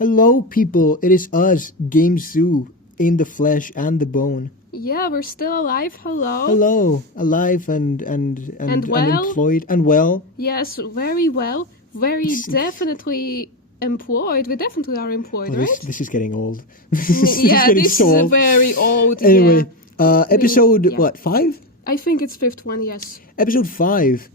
Hello, people. It is us, Gamezoo, in the flesh and the bone. Yeah, we're still alive. Hello. Hello, alive and well? employed and well. Yes, very well. Very definitely employed. We definitely are employed, right? This is getting old. Yeah, this is very old. Anyway, yeah. episode yeah. what, 5? I think it's fifth one. Yes. Episode 5.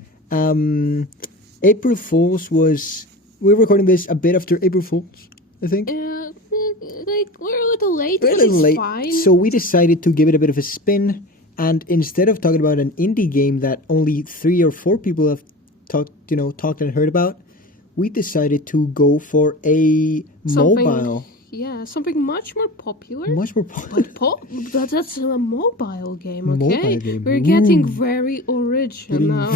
April Fools was. We're recording this a bit after April Fools, I think. Like we're a little late. We're a but little it's late, fine. so we decided to give it a bit of a spin. And instead of talking about an indie game that only 3 or 4 people have talked and heard about, we decided to go for a mobile. Yeah, something much more popular. Much more popular. But that's a mobile game, okay? Mobile game. We're getting very original.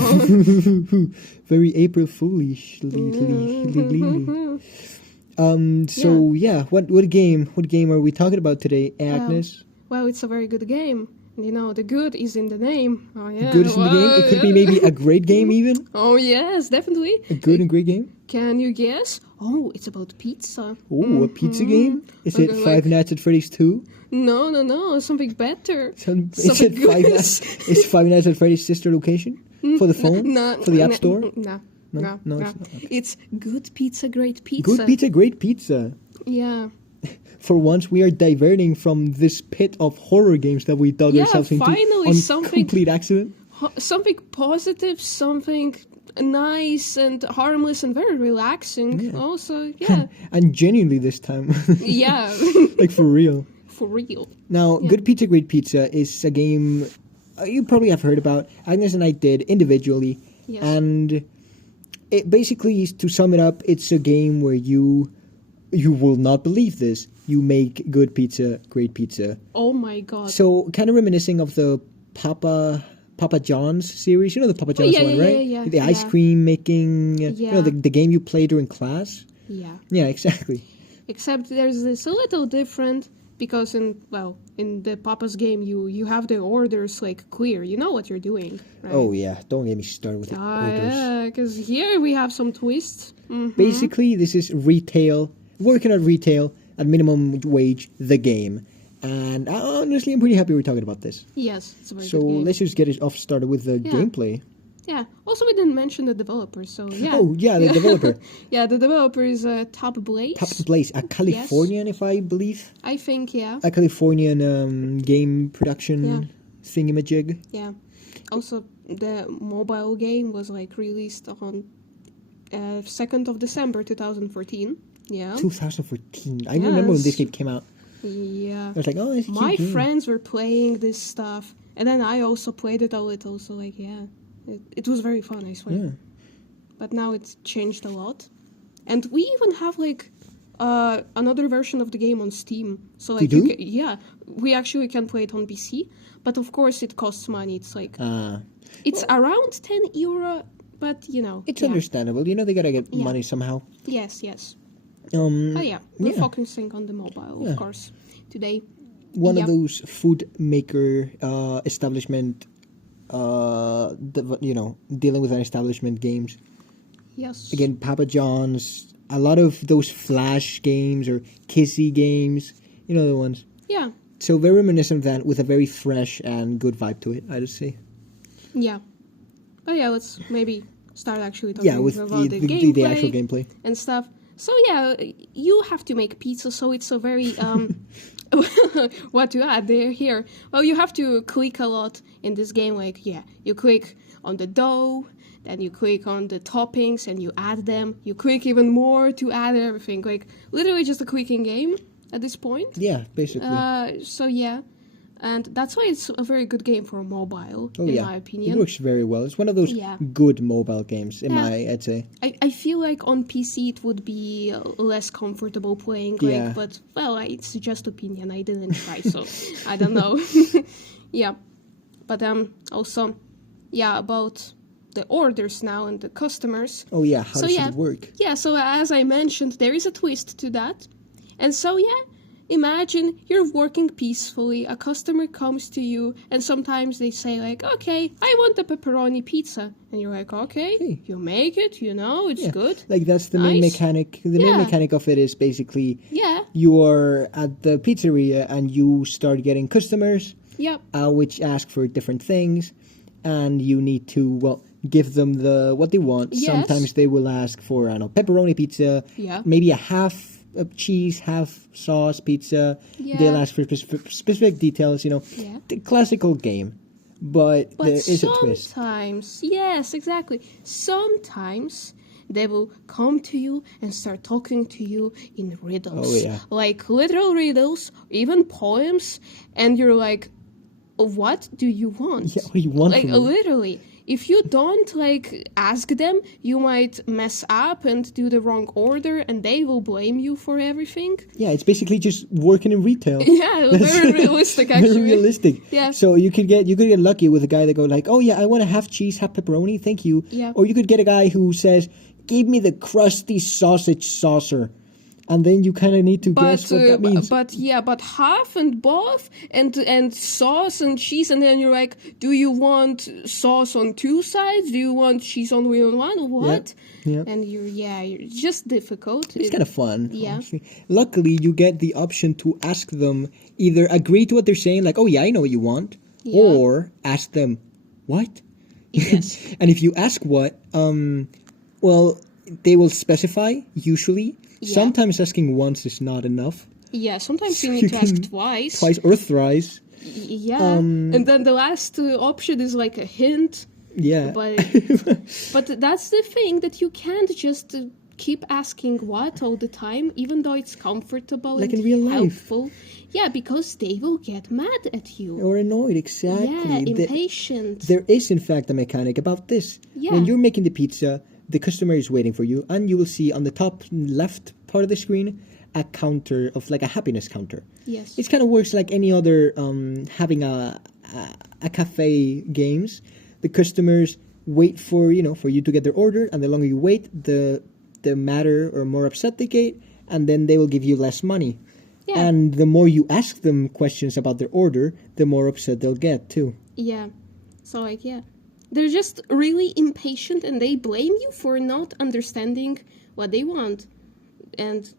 Very April Foolish. So yeah, what game are we talking about today, Agnes? Well, it's a very good game. You know, the good is in the name. Oh yeah. Good is in the game? It could be maybe a great game even? Oh yes, definitely. A good and great game? Can you guess? Oh, it's about pizza. Oh, a pizza game? Is it Five Nights at Freddy's 2? No, something better. Is it Five Nights at Freddy's sister location? For the phone? For the App Store? No. It's not. It's good pizza, great pizza. Good pizza, great pizza. Yeah. For once, we are diverting from this pit of horror games that we dug ourselves into finally on complete accident. Something positive, something nice and harmless and very relaxing. Yeah. Also, yeah. And genuinely this time. Yeah. Like for real. For real. Now, Good Pizza, Great Pizza is a game you probably have heard about. Agnes and I did individually. Yes. And it basically, to sum it up, it's a game where you will not believe this. You make good pizza, great pizza. Oh my god. So, kind of reminiscing of the Papa John's series. You know the Papa John's one, right? Yeah. The ice cream making, you know, the game you play during class. Yeah. Yeah, exactly. Except there's this a little different because in the Papa's game you have the orders like clear. You know what you're doing, right? Oh yeah, don't get me started with the orders. Yeah, because here we have some twists. Mm-hmm. Basically, this is retail, working at retail at minimum wage, the game. And honestly, I'm pretty happy we're talking about this. Yes, it's a very so good game. Let's just get it off started with the gameplay. Yeah. Also, we didn't mention the developer, so yeah. Oh, yeah, the developer. Yeah, the developer is Top Blaze. Top Blaze, a Californian, if I believe. I think, yeah. A Californian game production thingamajig. Yeah. Also, the mobile game was like released on 2nd of December 2014. Yeah. 2014. I remember when this game came out. Yeah. I was like, oh, it's a My cute game. friends were playing this stuff, and then I also played it a little, so like, yeah. It was very fun, I swear. Yeah. But now it's changed a lot. And we even have like another version of the game on Steam. So like you do? We actually can play it on PC, but of course it costs money. It's like it's around €10, but you know. It's understandable. You know they gotta get money somehow. Yes. We're focusing on the mobile, of course, today. One of those food maker establishment, dealing with an establishment games. Yes. Again, Papa John's, a lot of those Flash games or Kissy games, you know the ones. Yeah. So very reminiscent of that with a very fresh and good vibe to it, I'd say. Yeah. Oh yeah, let's maybe start actually talking about the actual gameplay and stuff. So yeah, you have to make pizza, so it's a very what to add there here. Well, you have to click a lot in this game. Like you click on the dough, then you click on the toppings, and you add them. You click even more to add everything. Like literally just a clicking game at this point. Yeah, basically. So yeah. And that's why it's a very good game for mobile, in my opinion. It works very well. It's one of those good mobile games, I'd say. I feel like on PC it would be less comfortable playing, but, well, it's just opinion. I didn't try, so I don't know. Yeah. But also, about the orders now and the customers. Oh, yeah. How does it work? Yeah, so as I mentioned, there is a twist to that. And so, imagine you're working peacefully, a customer comes to you, and sometimes they say like, okay, I want a pepperoni pizza. And you're like, okay, you make it, it's good. Like that's the main Nice. mechanic. The main mechanic of it is basically Yeah, you are at the pizzeria and you start getting customers, yep, which ask for different things, and you need to give them what they want. Yes. Sometimes they will ask for pepperoni pizza, yeah, maybe a half cheese, half sauce pizza. Yeah. They'll ask for specific details. yeah. The classical game, but there is a twist. Sometimes, yes, exactly. Sometimes they will come to you and start talking to you in riddles. Oh, yeah. Like literal riddles, even poems, and you're like, what do you want? Yeah, what do you want Like from me? literally. If you don't ask them, you might mess up and do the wrong order, and they will blame you for everything. Yeah, it's basically just working in retail. Yeah, very realistic, actually. Very realistic. Yeah. So you could get lucky with a guy that go like, oh yeah, I want a half cheese, half pepperoni, thank you. Yeah. Or you could get a guy who says, give me the crusty sausage saucer. And then you kind of need to guess what that means. But half and both and sauce and cheese, and then you're like, do you want sauce on two sides? Do you want cheese only on one? What? Yeah. And you're just difficult. It's kind of fun. Yeah. Honestly. Luckily, you get the option to ask them either agree to what they're saying, like, oh yeah, I know what you want, Yeah. or ask them, what? Yes. And if you ask what, they will specify, usually. Yeah. Sometimes asking once is not enough. Yeah, sometimes you You need to ask can- twice. Twice or thrice. Yeah. And then the last option is like a hint. Yeah. But that's the thing, that you can't just keep asking what all the time, even though it's comfortable Like and in real life. helpful. Yeah, because they will get mad at you. Or annoyed, exactly. Yeah, impatient. There is, in fact, a mechanic about this. Yeah. When you're making the pizza, the customer is waiting for you, and you will see on the top left part of the screen a counter of like a happiness counter. Yes. It kind of works like any other having a cafe games. The customers wait for you to get their order, and the longer you wait, the madder or more upset they get, and then they will give you less money. Yeah. And the more you ask them questions about their order, the more upset they'll get too. Yeah. So they're just really impatient, and they blame you for not understanding what they want. And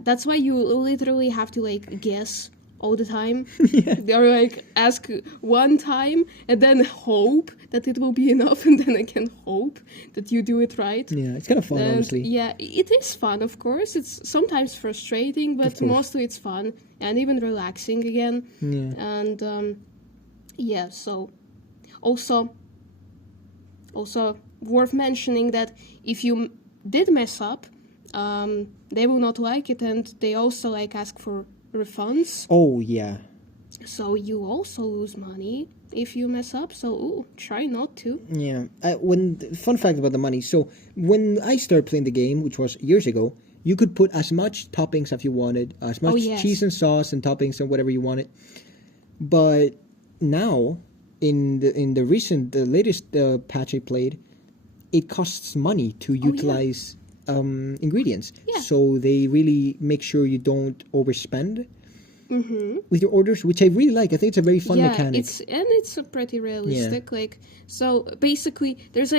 that's why you literally have to guess all the time. They're ask one time and then hope that it will be enough, and then again hope that you do it right. Yeah, it's kind of fun, And, honestly. yeah, it is fun, of course. It's sometimes frustrating, but course. mostly it's fun and even relaxing again. Yeah. And so also worth mentioning that if you did mess up, they will not like it, and they also ask for refunds. Oh, yeah. So you also lose money if you mess up. So try not to. Yeah. Fun fact about the money. So when I started playing the game, which was years ago, you could put as much toppings as you wanted, as much yes. cheese and sauce and toppings and whatever you wanted. But now, in the latest patch I played, it costs money to utilize ingredients. Yeah. So they really make sure you don't overspend with your orders, which I really like. I think it's a very fun mechanic. It's pretty realistic. So basically, there's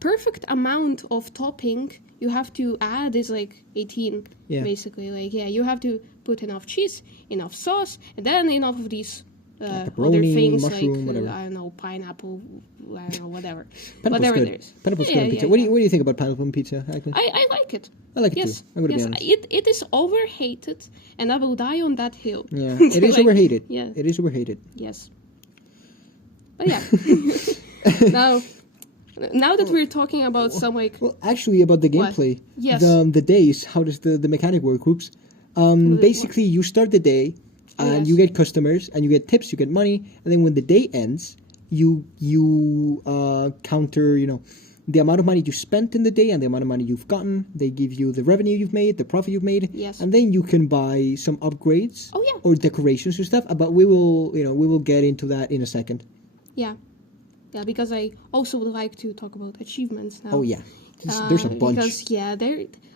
perfect amount of topping you have to add is 18. Yeah. Basically, you have to put enough cheese, enough sauce, and then enough of these other pepperoni, things mushroom, whatever. I don't know, pineapple, I don't know, whatever. Pineapple's whatever good. it is. Pineapple's Yeah, good on yeah, pizza. yeah. What do you think about pineapple on pizza, Agnes? I like it. I like it Yes, too. I'm gonna be yes. honest. It is overhated, and I will die on that hill. Yeah, it is overhated. Yeah. It is overhated. Yes. But yeah. Now that we're talking about some Well, actually, about the What? gameplay, Yes. the days, how does the mechanic work? Oops. Basically, you start the day, and Yes. you get customers, and you get tips, you get money, and then when the day ends, you counter, the amount of money you spent in the day and the amount of money you've gotten. They give you the revenue you've made, the profit you've made, Yes. and then you can buy some upgrades Oh, yeah. or decorations and stuff. But we will get into that in a second. Yeah, because I also would like to talk about achievements now. Oh yeah, there's a bunch. Because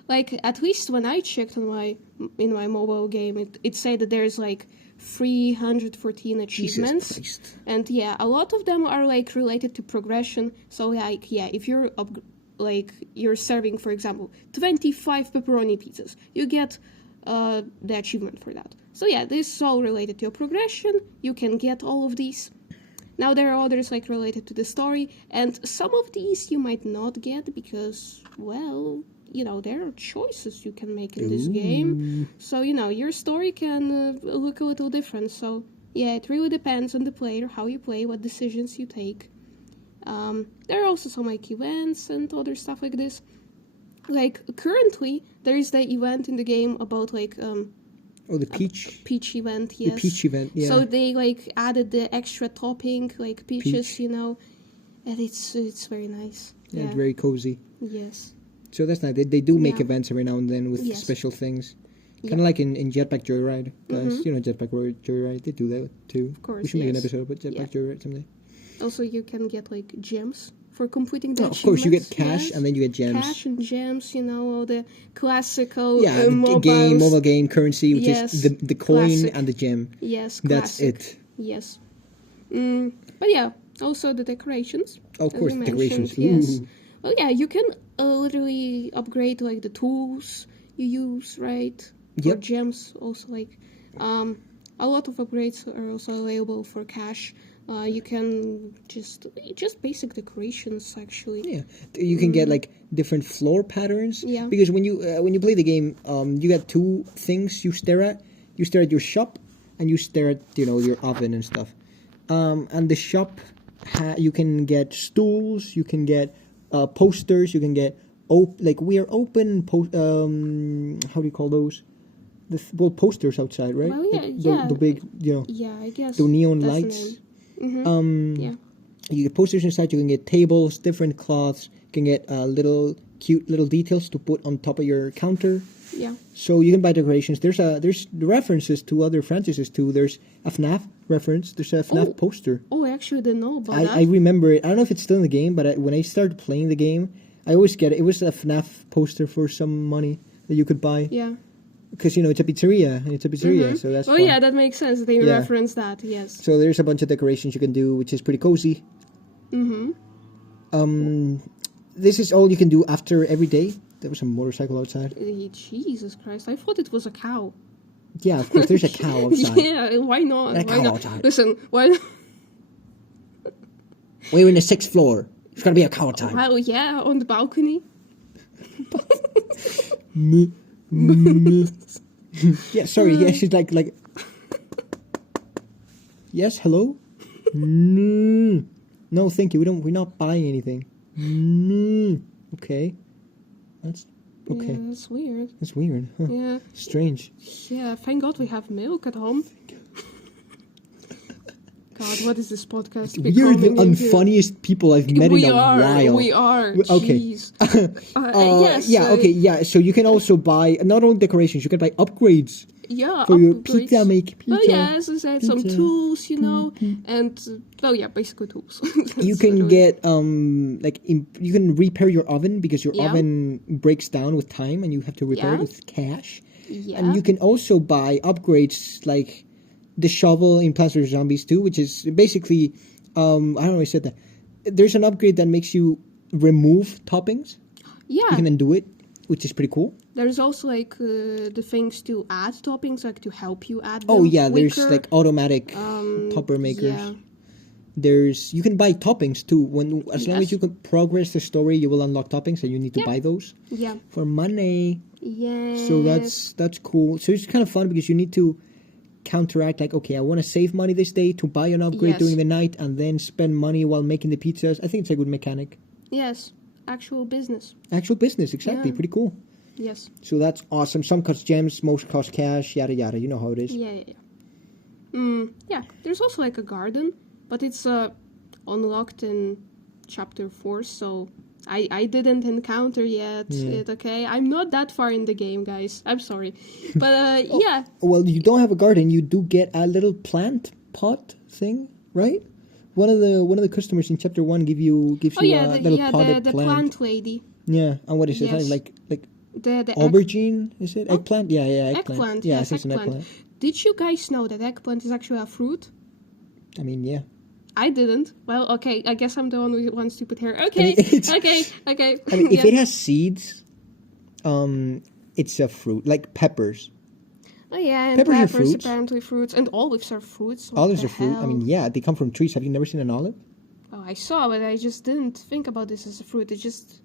like at least when I checked in my mobile game, it said that there's like 314 achievements. Jesus Christ. And yeah, a lot of them are like related to progression. So like yeah, if you're you're serving, for example, 25 pepperoni pizzas, you get the achievement for that. So yeah, this is all related to your progression. You can get all of these. Now there are others like related to the story, and some of these you might not get because, well, you know, there are choices you can make in this game. So, you know, your story can look a little different. So, yeah, it really depends on the player, how you play, what decisions you take. There are also some, like, events and other stuff like this. Like, currently, there is the event in the game about, like... the peach? Peach event, yes. The peach event, yeah. So they, like, added the extra topping, like peaches, you know. And it's very nice. Yeah, Yeah. it's very cozy. Yes. So that's nice. They do make Yeah. events every now and then with Yes. special things. Yeah. Kind of like in Jetpack Joyride. Guys, you know Jetpack Joyride, they do that too. Of course, we should make an yes. episode about Jetpack Joyride someday. Also, you can get, like, gems for completing the Of course, you get achievements, cash yes. and then you get gems. Cash and gems, you know, all the classical Yeah, the mobile game currency, which Yes, is the coin classic. and the gem. Yes, That's classic. it. Yes. But yeah, also the decorations. Of as course, we decorations. mentioned, Yes. Ooh. Well, yeah, you can literally upgrade, like, the tools you use, right? Or Yep. gems, also, like... a lot of upgrades are also available for cash. You can just basic decorations, actually. Yeah, you can get like different floor patterns. Yeah. Because when you play the game, you got two things you stare at. You stare at your shop, and you stare at your oven and stuff. And the shop, you can get stools, you can get posters, you can get we are open. How do you call those? Posters outside, right? Well, yeah, Like yeah. the big, Yeah, I guess. the neon that's the lights. name. Yeah. You get posters inside. You can get tables, different cloths. You can get cute little details to put on top of your counter. Yeah. So you can buy decorations. There's references to other franchises too. There's a FNAF reference. There's a FNAF poster. Oh, I actually didn't know about that. I remember it. I don't know if it's still in the game, but when I started playing the game, I always get it. It was a FNAF poster for some money that you could buy. Yeah. Because it's a pizzeria, so that's Oh fun. yeah, that makes sense. They Yeah. reference that, yes. So there's a bunch of decorations you can do, which is pretty cozy. This is all you can do after every day. There was a motorcycle outside. Jesus Christ, I thought it was a cow. Yeah, of course, there's a cow outside. Yeah, why not? There's a Why cow not? outside. Listen, why not? We're in the 6th floor. There's gotta be a cow outside. Well, yeah, on the balcony. Yeah, sorry. Yeah, she's like. Yes, hello. No, thank you. We're not buying anything. Okay, that's okay. Yeah, that's weird. That's weird. Huh. Yeah. Strange. Yeah, thank God we have milk at home. God, what is this podcast We are the becoming into? unfunniest people I've met in a while. We are. Okay. Jeez. Yes. Yeah. Okay. Yeah. So you can also buy not only decorations. You can buy upgrades Yeah. for your upgrades. pizza make pizza. Well, yeah, as I said, some pizza. tools, and basically tools. You That's can literally- get you can repair your oven because your Yeah. oven breaks down with time and you have to repair it Yeah. with cash. Yeah. And you can also buy upgrades like the shovel in Plants vs Zombies 2, which is basically I don't know if I said that. There's an upgrade that makes you remove toppings. Yeah. You can undo it, which is pretty cool. There's also the things to add toppings, like to help you add them Oh yeah, there's quicker. like automatic topper makers. Yeah. You can buy toppings too. As long as Yes. you can progress the story, you will unlock toppings, and you need to Yeah. buy those Yeah. for money. Yeah. So that's cool. So it's kind of fun because you need to counteract like, okay, I want to save money this day to buy an upgrade Yes. during the night and then spend money while making the pizzas. I think it's a good mechanic. Yes. Actual business. Actual business, exactly. Yeah. Pretty cool. Yes. So that's awesome. Some cost gems, most cost cash, yada yada. You know how it is. Yeah. Yeah. There's also like a garden, but it's unlocked in chapter 4, so I didn't encounter yet it, okay? I'm not that far in the game, guys. I'm sorry. But yeah. Well, you don't have a garden. You do get a little plant pot thing, right? One of the customers in chapter 1 gives you a little potted the plant. plant lady. Yeah, and what is it? Yes. Like The Aubergine, is it? Eggplant? Yeah, eggplant. eggplant. Yeah, Yes, I think it's an eggplant. Did you guys know that eggplant is actually a fruit? I mean, yeah. I didn't. Well, okay, I guess I'm the one with one stupid hair. Okay, okay. I mean, if it has seeds, it's a fruit, like peppers. Oh yeah, and Peppers are peppers fruits. apparently fruits, and olives are fruits. What Olives the are fruit. I hell? mean, yeah, they come from trees. Have you never seen an olive? Oh, I saw it. I just didn't think about this as a fruit. It just.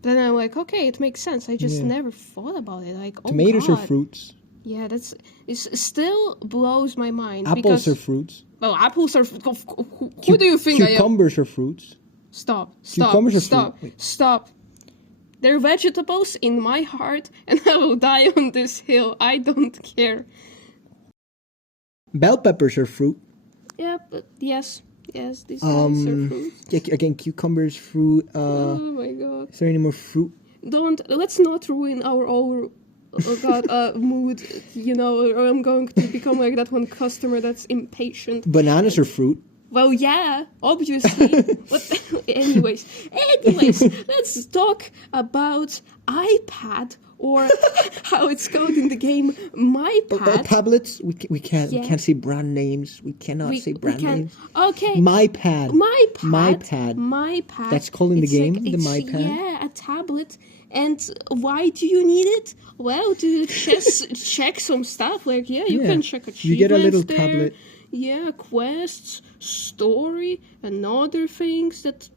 Then I'm like, okay, it makes sense. I just never thought about it. Like, oh Tomatoes God. are fruits. Yeah, it still blows my mind. Apples are fruits. Well, apples are. Who do you think I am? Cucumbers are fruits. Stop! Cucumbers are Stop! fruit. Stop! They're vegetables in my heart, and I will die on this hill. I don't care. Bell peppers are fruit. Yeah, but yes, these guys are fruits. Yeah, again, cucumbers, fruit. Oh my God! Is there any more fruit? Let's not ruin our mood. You know, or I'm going to become like that one customer that's impatient. Bananas are fruit. Well, yeah, obviously. But anyways, let's talk about iPad, or how it's called in the game, MyPad. Tablets. We can't say brand names. We cannot say brand names. Okay. MyPad. MyPad. That's called in the It's game, like, the MyPad. Yeah, a tablet. And why do you need it? Well, to just check some stuff. Like, you can check achievements. You get a little there. tablet. Yeah, quests, story, and other things that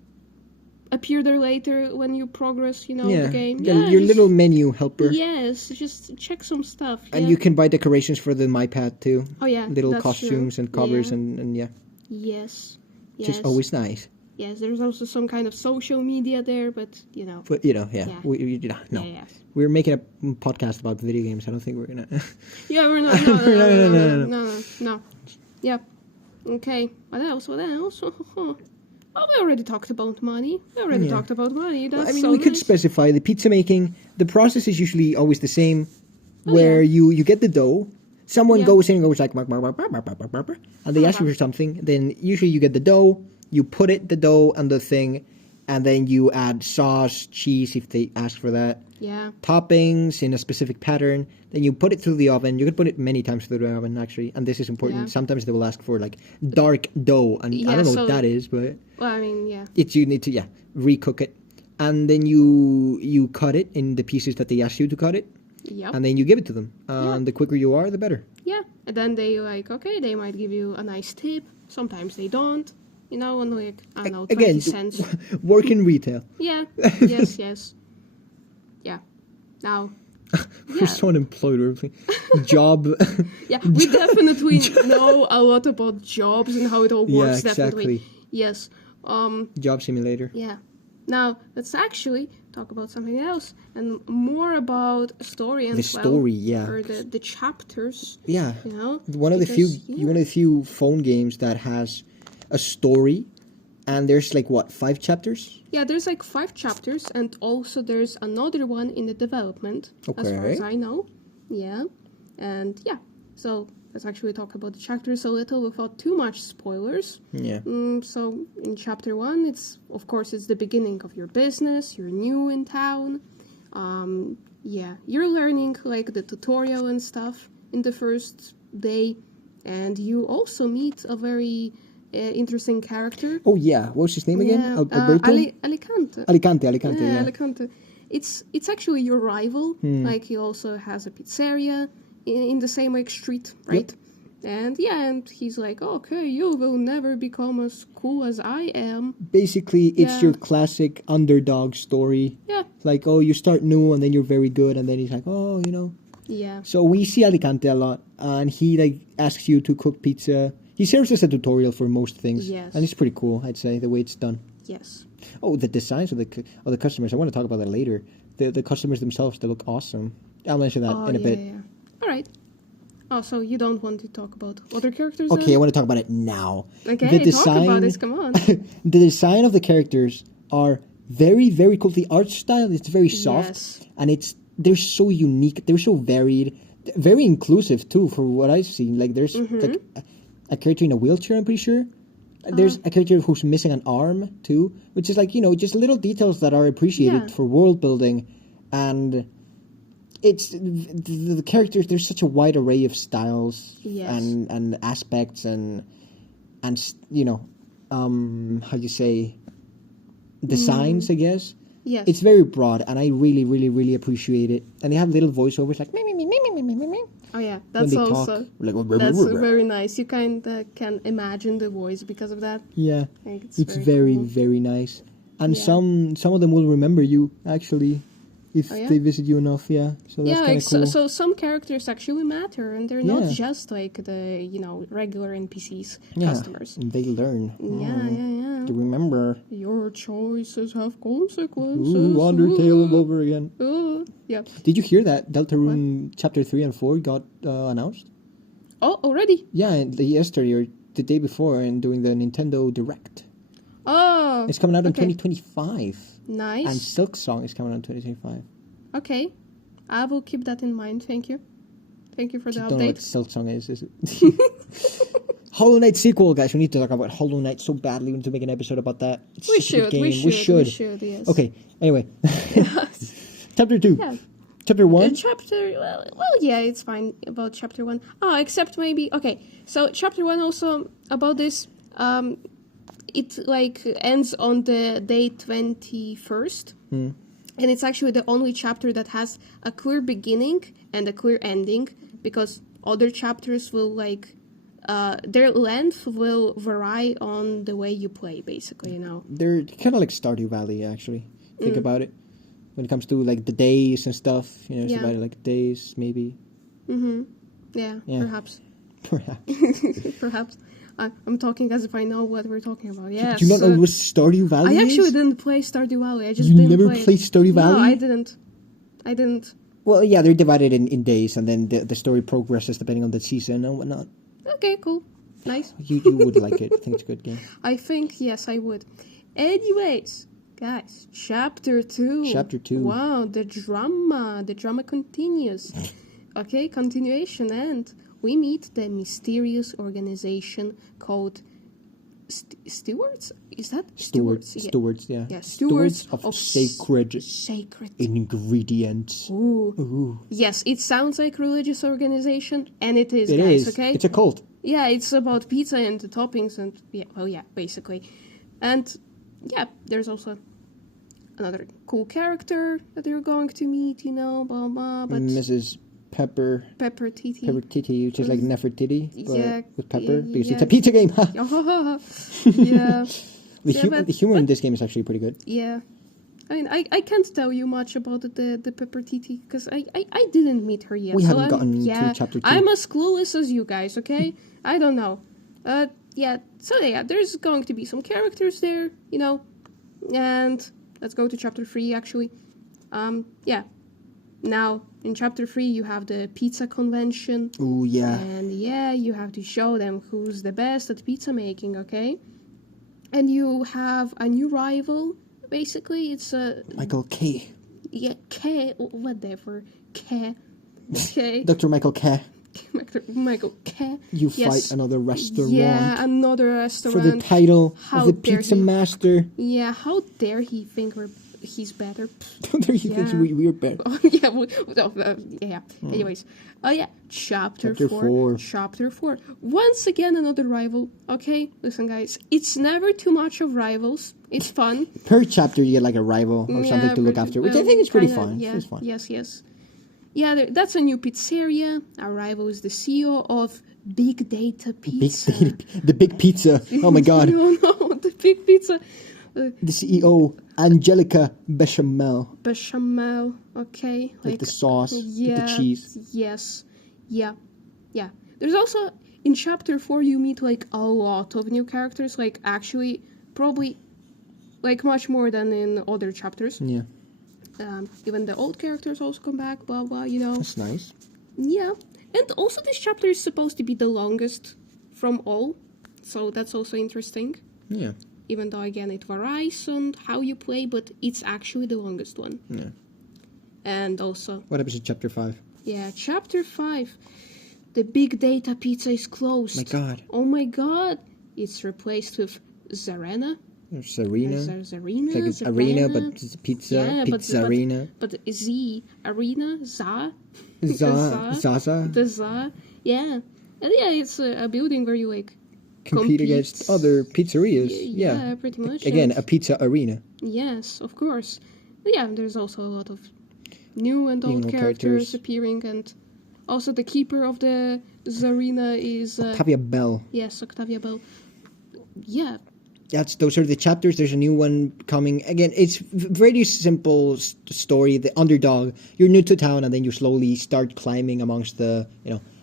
appear there later when you progress, the game. Your little menu helper. Yes, just check some stuff. And you can buy decorations for the MyPad too. Oh, yeah. Little that's costumes true. and covers Yeah. and yeah. Yes. Which is always nice. Yes, there's also some kind of social media there, but. But, yeah. No. Yeah. We're making a podcast about video games. I don't think we're going to. Yeah, we're not. No. Yeah. Okay. What else? Oh, we already talked about money. That's we could specify the pizza making. The process is usually always the same, where you get the dough. Someone goes in and goes like, and they ask you for something. Then usually you get the dough. You put the dough on the thing, and then you add sauce, cheese if they ask for that. Yeah. Toppings in a specific pattern. Then you put it through the oven. You could put it many times through the oven, actually. And this is important. Yeah. Sometimes they will ask for like dark dough, and I don't know what that is, but well, I mean, yeah. you need to recook it, and then you cut it in the pieces that they ask you to cut it. Yep. And then you give it to them. And the quicker you are, the better. Yeah. And then they they might give you a nice tip. Sometimes they don't. And like, I don't know, 20 Again, cents. Work in retail. Yeah. Yes. Yeah. Now. We're so unemployed. Job. Yeah, we definitely know a lot about jobs and how it all works. Yeah, exactly. Definitely. Yes. Job simulator. Yeah. Now let's actually talk about something else and more about story and the story, or the chapters. Yeah. One of the because, few phone games that has a story, and there's like 5 chapters? Yeah, there's like 5 chapters, and also there's another one in the development, as far as I know. Yeah, and so let's actually talk about the chapters a little without too much spoilers. Yeah. So in chapter 1, it's the beginning of your business. You're new in town. You're learning like the tutorial and stuff in the first day, and you also meet a very interesting character. Oh yeah, what's his name again? Alberto? Alicante. Yeah. Alicante. It's actually your rival. Like he also has a pizzeria in the same like street, right? Yep. And he's like, okay, you will never become as cool as I am. Basically, it's your classic underdog story. Yeah. Like, you start new and then you're very good, and then he's like, Yeah. So we see Alicante a lot, and he like asks you to cook pizza. He serves as a tutorial for most things. Yes. And it's pretty cool, I'd say, the way it's done. Yes. Oh, the designs of the customers. I want to talk about that later. The customers themselves, they look awesome. I'll mention that in a bit. Yeah. All right. Oh, so you don't want to talk about other characters? Okay, then? I want to talk about it now. Okay, talk about this. Come on. The design of the characters are very, very cool. The art style, it's very soft, and they're so unique. They're so varied, very inclusive too. For what I've seen, like there's like a character in a wheelchair. I'm pretty sure. There's a character who's missing an arm too, which is like just little details that are appreciated for world building, and it's the characters. There's such a wide array of styles Yes. and aspects and you know, how do you say, designs, I guess. Yes. It's very broad, and I really, really, really appreciate it. And they have little voiceovers like me, me, me, me, me, me, me, me. Oh yeah, When that's they also talk, like, that's very nice. You kind of can imagine the voice because of that. yeah, Like, it's very, cool. very nice. And Yeah. some of them will remember you actually if Oh, yeah? they visit you enough. Yeah, so that's Yeah, kind like of cool. so some characters actually matter, and they're Yeah. not just like the regular NPCs yeah, customers. and they learn. Yeah. To remember. Your choices have consequences. Ooh, Undertale all over again. Yeah. Did you hear that Deltarune Chapter 3 and 4 got announced? Oh, already? Yeah, yesterday or the day before, and doing the Nintendo Direct. Oh. It's coming out in okay. 2025. Nice. And Silk Song is coming out in 2025. Okay. I will keep that in mind. Thank you. Thank you for the Don't know what update. Silk Song is it? Hollow Knight sequel, guys. We need to talk about Hollow Knight so badly. We need to make an episode about that. It's We such a good should. game. We should. Yes. Okay, anyway. Chapter 2. Yeah. Chapter 1. Chapter, well, yeah, it's fine about chapter 1. Oh, except maybe, okay, so chapter 1 also about this, it like ends on the day 21st, and it's actually the only chapter that has a clear beginning and a clear ending, because other chapters will like, their length will vary on the way you play, basically, They're kind of like Stardew Valley, actually. Think about it. When it comes to like the days and stuff, it's Yeah. about like days, maybe. Yeah, Yeah. perhaps. Perhaps. Perhaps. I'm talking as if I know what we're talking about. Yes. Do you not know what Stardew Valley I is? actually didn't play Stardew Valley. I just You didn't never play. played Stardew Valley? No, I didn't. Well, yeah, they're divided in days, and then the story progresses depending on the season and whatnot. Okay, cool. Nice. You would like it. I think it's a good game. I think, yes, I would. Anyways, guys, chapter 2. Chapter 2. Wow, the drama continues. Okay, continuation, and we meet the mysterious organization called Stewards? Is that Stewards, Yeah. Stewards, yeah. Yeah, Stewards of sacred Sacred. ingredients. Ooh. Yes, it sounds like religious organization, and it is, It guys, is. okay? It's a cult. Yeah, it's about pizza and the toppings and basically. And yeah, there's also another cool character that you're going to meet, blah blah, but Mrs. Pepper Titi. Titty, which is like Nefertiti, but Yeah, with pepper, because yeah. it's a pizza game. Yeah. The humor in this game is actually pretty good. Yeah. I mean, I can't tell you much about the Pepper Titi, because I didn't meet her yet. We so haven't I'm- gotten yeah, to chapter 2. I'm as clueless as you guys, okay? I don't know. Yeah, so yeah, there's going to be some characters there, and let's go to chapter 3, actually. Yeah. Now, in chapter 3, you have the pizza convention. Ooh, yeah. And yeah, you have to show them who's the best at pizza making, okay? And you have a new rival, basically. It's a... Michael K. Yeah, K, whatever. K. Okay. Dr. Michael K. Michael K. You Yes. fight another restaurant. Yeah, another For restaurant. the title How of the dare pizza he. master. Yeah, how dare he think he's better? There you think Yeah. we're better. Yeah. Anyways, yeah, chapter Chapter 4. Chapter 4. Once again, another rival. Okay, listen, guys. It's never too much of rivals. It's fun. Per chapter, you get like a rival or something to look after, which I think is pretty fun. Yeah, It's fun. yes. Yeah, that's a new pizzeria. Our rival is the CEO of Big Data Pizza. The big pizza. Oh my god. No, the Big Pizza. The CEO, Angelica Bechamel. Bechamel, okay. Like the sauce, with yeah, the cheese. Yes. Yeah. There's also, in chapter 4, you meet, like, a lot of new characters. Like, actually, probably, like, much more than in other chapters. Yeah. Even the old characters also come back, blah, blah, That's nice. Yeah. And also, this chapter is supposed to be the longest from all. So that's also interesting. Yeah. Even though, again, it varies on how you play, but it's actually the longest one. Yeah. And also... What happens in chapter 5? Yeah, chapter 5. The Big Data Pizza is closed. My god. Oh my god. It's replaced with Zarena. There's Arena. There's Arena. It's like an arena, but it's pizza. Yeah, pizza arena. But Z Arena Za Zaza. the Za. Yeah, and yeah, it's a building where you like Compete against other pizzerias. Yeah, pretty much. Again, and a pizza arena. yes, of course. But yeah, there's also a lot of new and old characters appearing, and also the keeper of the Zarina is Octavia Bell. Yes, Octavia Bell. Yeah. Those are the chapters. There's a new one coming. Again, it's very simple story. The underdog. You're new to town, and then you slowly start climbing amongst the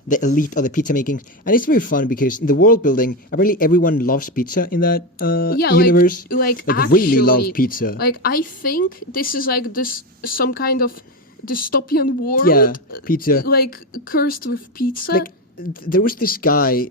the elite of the pizza making, and it's very fun because in the world building, apparently everyone loves pizza in that universe. Like really love pizza. Like I think this is like some kind of dystopian world. Yeah, pizza. Like cursed with pizza. Like there was this guy.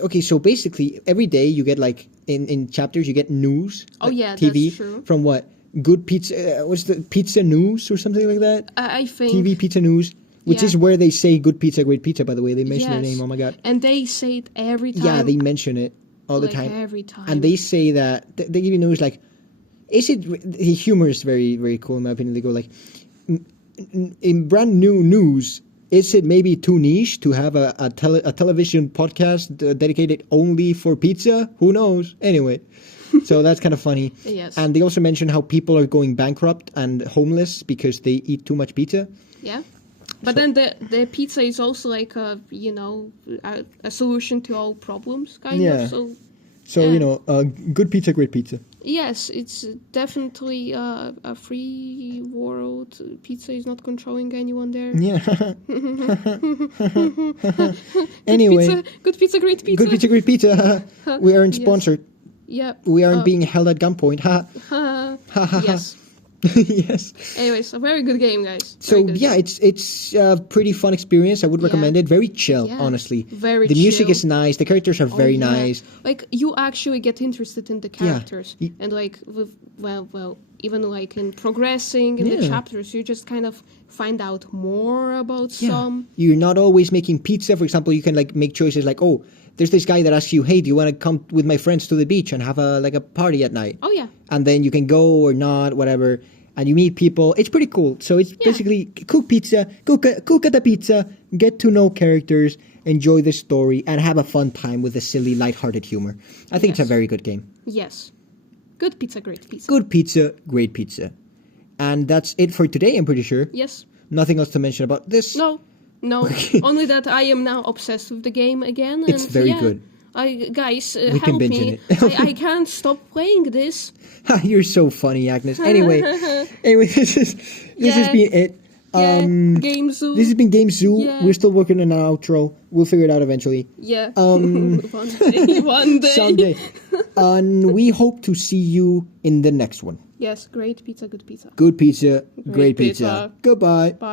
Okay, so basically every day you get like in chapters you get news. Oh yeah, TV that's true. From what? Good pizza. What's the pizza news or something like that? I think TV pizza news. Which is where they say good pizza, great pizza, by the way. They mention their name, oh my god. And they say it every time. Yeah, they mention it all the time. Every time. And they say that, they give you news like, the humor is very, very cool in my opinion. They go like, in brand new news, is it maybe too niche to have a television podcast dedicated only for pizza? Who knows? Anyway. So that's kind of funny. Yes. And they also mention how people are going bankrupt and homeless because they eat too much pizza. Yeah. But then the pizza is also like a solution to all problems, kind of. So good pizza, great pizza. Yes, it's definitely a free world. Pizza is not controlling anyone there. Yeah. Anyway, good pizza, great pizza. Good pizza, great pizza. We aren't sponsored. Yeah. We aren't being held at gunpoint. Yes. Yes. Anyways, a very good game, guys. So yeah, it's a pretty fun experience. I would recommend it. Very chill, honestly. Very The music chill. is nice. The characters are very nice. Like you actually get interested in the characters, and like even like in progressing in the chapters, you just kind of find out more about some. You're not always making pizza. For example, you can like make choices like, oh, there's this guy that asks you, hey, do you want to come with my friends to the beach and have a party at night? Oh yeah. And then you can go or not, whatever. And you meet people. It's pretty cool. So it's basically cook pizza, cook at the pizza, get to know characters, enjoy the story, and have a fun time with the silly, lighthearted humor. I think it's a very good game. Yes. Good pizza, great pizza. Good pizza, great pizza. And that's it for today, I'm pretty sure. Yes. Nothing else to mention about this? No. Only that I am now obsessed with the game again. It's very good. Guys, we help can binge me. it. I can't stop playing this. You're so funny, Agnes. Anyway, this has been it. Gamezoo. This has been Gamezoo. Yeah. We're still working on an outro. We'll figure it out eventually. Yeah. One day. Someday. And we hope to see you in the next one. Yes, great pizza, good pizza. Good pizza, great pizza. Goodbye. Bye.